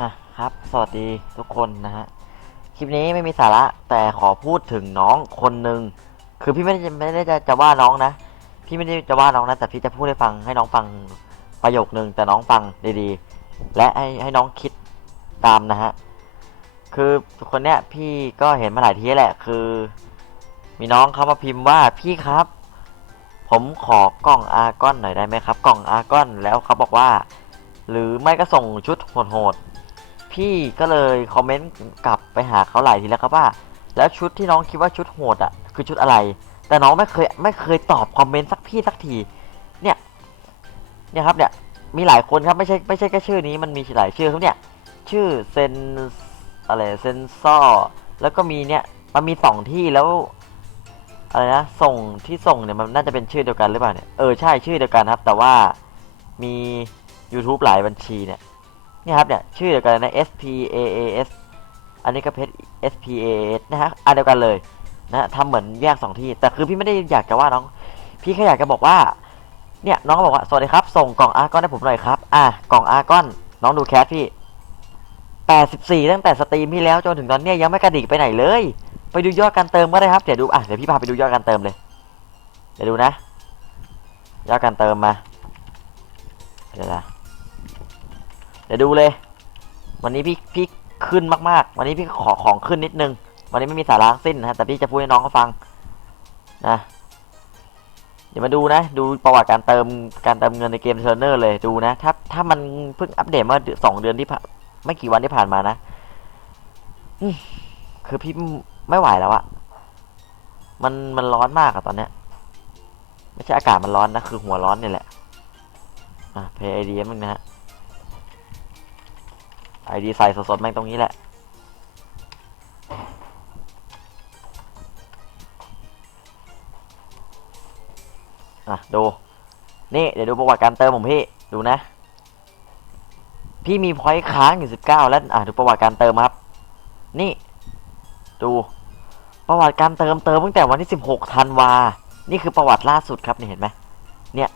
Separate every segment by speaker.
Speaker 1: อะครับ สวัสดีทุกคนนะฮะ คลิปนี้ไม่มีสาระ แต่ขอพูดถึงน้องคนหนึ่ง คือพี่ไม่ได้ไม่ได้จะจะว่าน้องนะ พี่ไม่ได้จะว่าน้องนะ แต่พี่จะพูดให้ฟังให้น้องฟังประโยคนึง แต่น้องฟังดีๆ และให้ให้น้องคิดตามนะฮะ คือคนเนี้ยพี่ก็เห็นมาหลายทีแหละ คือ มีน้องเขามาพิมพ์ว่าพี่ครับ ผมขอกล่องอาร์กอนหน่อยได้ไหมครับ กล่องอาร์กอนแล้วเขาบอกว่า หรือไม่ก็ส่งชุดโหดๆ พี่ก็เลยคอมเมนต์กลับไปหาเขาหลายทีแล้วครับว่า แล้วชุดที่น้องคิดว่าชุดโหดอะคือชุดอะไร แต่น้องไม่เคยไม่เคยตอบคอมเมนต์สักพี่สักที เนี่ยเนี่ยครับเนี่ยมีหลายคนครับไม่ใช่ไม่ใช่แค่ชื่อนี้มันมีหลายชื่อครับเนี่ยชื่อเซนอะไรเซนซอร์แล้วก็มีเนี่ยมันมีสองที่แล้วอะไรนะส่งที่ส่งเนี่ยมันน่าจะเป็นชื่อเดียวกันหรือเปล่าเนี่ยเออใช่ชื่อเดียวกันครับ แต่ว่ามี YouTube หลายบัญชีเนี่ย นี่ยครับเนี่ยชื่อเดียวกันนะ S P A A S อันนี้ก็เพจ SPAS นะฮะอันเดียวกันเลยนะทำเหมือนแยกสองที่ แต่คือพี่ไม่ได้อยากจะว่าน้อง พี่แค่อยากจะบอกว่า เนี่ยน้องบอกว่าสวัสดีครับ ส่งกล่องอาร์กอนให้ผมหน่อยครับ อะกล่องอาร์กอนน้องดูแคสพี่84ตั้งแต่สตรีมพี่แล้วจนถึงตอนเนี้ยยังไม่กระดิกไปไหนเลย ไปดูยอดการเติมก็ได้ครับเดี๋ยวดูอะเดี๋ยวพี่พาไปดูยอดการเติมเลย เดี๋ยวดูนะ ยอดการเติมมาเดี๋ยวนะ เดี๋ยวดูเลย วันนี้พี่พี่ขึ้นมากๆ วันนี้พี่ขอของขึ้นนิดนึง วันนี้ไม่มีสาระสิ้นนะแต่พี่จะพูดให้น้องเขาฟังนะเดี๋ยวมาดูนะ ดูประวัติการเติมการเติมเงินในเกมเทอร์เนอร์เลยดูนะ ถ้าถ้ามันเพิ่งอัปเดตเมื่อสองเดือนที่ผ่านไม่กี่วันที่ผ่านมานะคือพี่ไม่ไหวแล้วอะมันมันร้อนมากอะตอนเนี้ย ไม่ใช่อากาศมันร้อนนะ คือหัวร้อนนี่แหละ อะเพย์ไอเดียมึงนะฮะ ไอดีใส่สดๆแม่งตรงนี้แหละ อะ ดู นี่เดี๋ยวดูประวัติการเติมของพี่ ดูนะ พี่มีพอยต์ค้างอยู่สิบเก้าแล้ว อะ ดูประวัติการเติมครับ นี่ ดู ประวัติการเติมเติมตั้งแต่วันที่สิบหกธันวา นี่คือประวัติล่าสุดครับนี่เห็นไหมเนี่ย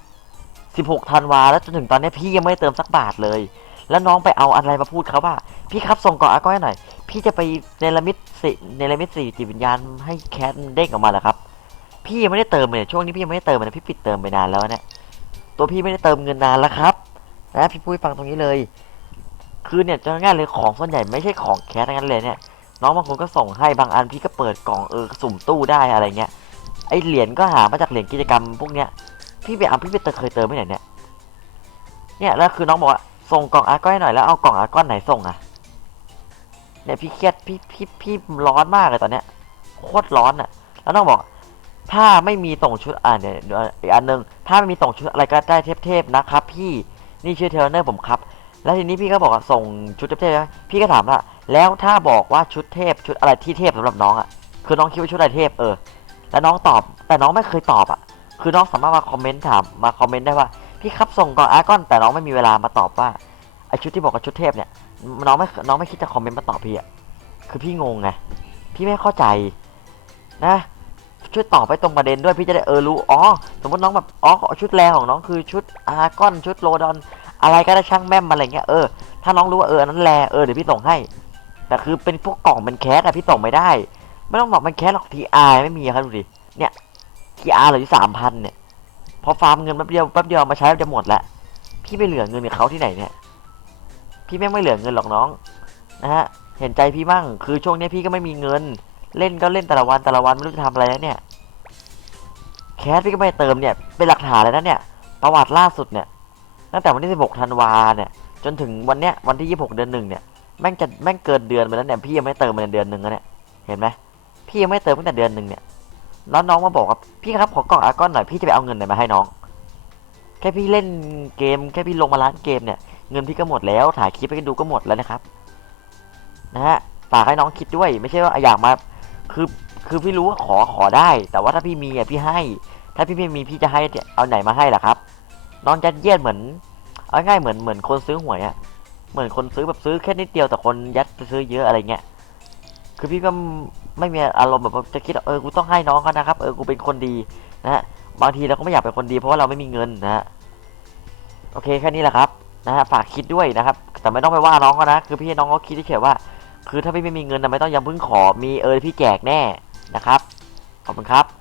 Speaker 1: สิบหกธันวาแล้วจนถึงตอนนี้พี่ยังไม่เติมสักบาทเลย แล้วน้องไปเอาอะไรมาพูดเขาว่า พี่ครับส่งกาะอาก้อยหน่อย พี่จะไปเนรมิตสิเนรมิตสี่จิตวิญญาณให้แคทเด้งออกมาเหรอครับ พี่ยังไม่ได้เติมเลยช่วงนี้พี่ยังไม่ได้เติมเลยพี่ปิดเติมไปนานแล้วเนี่ยตัวพี่ไม่ได้เติมเงินนานแล้วครับนะพี่พูดให้ฟังตรงนี้เลย คือเนี่ยจะง่ายเลยของส่วนใหญ่ไม่ใช่ของแคสทั้งนั้นเลยเนี่ย น้องบางคนก็ส่งให้บางอันพี่ก็เปิดกล่องเออสุ่มตู้ได้อะไรเงี้ยไอเหรียญก็หามาจากเหรียญกิจกรรมพวกเนี้ยพี่ไปเอาพี่ไปเติมเคยเติมไม่ไหนเนี่ยเนี่ยแล้วคือน้องบอกว่า ส่งกล่องอาร์ก้อนหน่อยแล้วเอากล่องอาร์ก้อนไหนส่งอะเนี่ยพี่เครียดพี่พี่พี่ร้อนมากเลยตอนเนี้ยโคตรร้อนอะแล้วน้องบอกถ้าไม่มีส่งชุดอ่าเนี่ยเดี๋ยวอีกอันหนึงถ้าไม่มีส่งชุดอะไรก็ได้เทพๆนะครับ พี่นี่ชื่อเทรนเนอร์ผมครับ แล้วทีนี้พี่ก็บอกว่าส่งชุดเทพๆพี่ก็ถามว่าแล้วถ้าบอกว่าชุดเทพชุดอะไรที่เทพสำหรับน้องอะคือน้องคิดว่าชุดอะไรเทพเออแล้วน้องตอบ แต่น้องไม่เคยตอบอะคือน้องสามารถมาคอมเมนต์ถามมาคอมเมนต์ได้ว่า พี่ครับส่งก่องอาร์กอนแต่น้องไม่มีเวลามาตอบว่าไอชุดที่บอกว่าชุดเทพเนี่ยน้องไม่น้องไม่คิดจะคอมเมนต์มาตอบพี่อะคือพี่งงไงพี่ไม่เข้าใจนะช่วยตอบไปตรงประเด็นด้วยพี่จะได้เออรู้อ๋อสมมติน้องแบบอ๋อชุดแรงของน้องคือชุดอาร์กอนชุดโรดอนอะไรก็ได้ช่างแม่มอะไรเงี้ยเออถ้าน้องรู้ว่าเออนั้นแรเออเดี๋ยวพี่ส่งให้ แต่คือเป็นพวกกล่องเป็นแคสอะพี่ส่งไม่ได้ ไม่ต้องบอกมันแคสหรอกทีอาร์ไม่มีครับดูดิเนี่ยทีอาร์เหลืออยู่สามพันเนี่ย อฟาร์มเงินแป๊บเดียวแป๊บเดียวมาใช้จะหมดแล้วพี่ไปเหลือเงินกับเขาที่ไหนเนี่ย พี่แม่งไม่เหลือเงินหรอกน้องนะฮะเห็นใจพี่มั่งคือช่วงนี้พี่ก็ไม่มีเงิน เล่นก็เล่นแต่ละวันแต่ละวันไม่รู้จะทำอะไรแล้วเนี่ย แคสพี่ก็ไม่เติมเนี่ยเป็นหลักฐานเลยนะเนี่ย ประวัติล่าสุดเนี่ยตั้งแต่วันที่ 16 ธันวาเนี่ยจนถึงวันเนี้ยวันที่ 26 เดือนหนึ่งเนี่ยแม่งจะแม่งเกินเดือนไปแล้วเนี่ยพี่ยังไม่เติมมาในเดือนหนึ่งแล้วเนี่ยเห็นไหมพี่ยังไม่เติมตั้งแต่เดือนหนึ่งเนี่ย แล้วน้องมาบอกว่าพี่ครับขอกล่องอาร์กอนหน่อยพี่จะไปเอาเงินไหนมาให้น้อง แค่พี่เล่นเกม แค่พี่ลงมาร้านเกมเนี่ยเงินพี่ก็หมดแล้วถ่ายคลิปไปดูก็หมดแล้วนะครับ นะฮะฝากให้น้องคิดด้วย ไม่ใช่ว่าอยากมาคือคือพี่รู้ว่าขอขอได้ แต่ว่าถ้าพี่มีอะพี่ให้ ถ้าพี่ไม่มีพี่จะให้เอาไหนมาให้ล่ะครับ น้องจะเยียดเหมือนเอาง่ายเหมือนเหมือนคนซื้อหวยอะเหมือนคนซื้อแบบซื้อแค่นิดเดียวแต่คนยัดไปซื้อเยอะอะไรเงี้ยคือพี่ก็ ไม่มีอารมณ์แบบจะคิดเออกูต้องให้น้องเขานะครับเออกูเป็นคนดีนะฮะบางทีเราก็ไม่อยากเป็นคนดีเพราะว่าเราไม่มีเงินนะฮะโอเคแค่นี้แหละครับนะฮะฝากคิดด้วยนะครับ แต่ไม่ต้องไปว่าน้องก็นะคือพี่ให้น้องเขาคิดเฉยว่า คือถ้าพี่ไม่มีเงินนะไม่ต้องยังพึ่งขอมีเออพี่แจกแน่นะครับขอบคุณครับ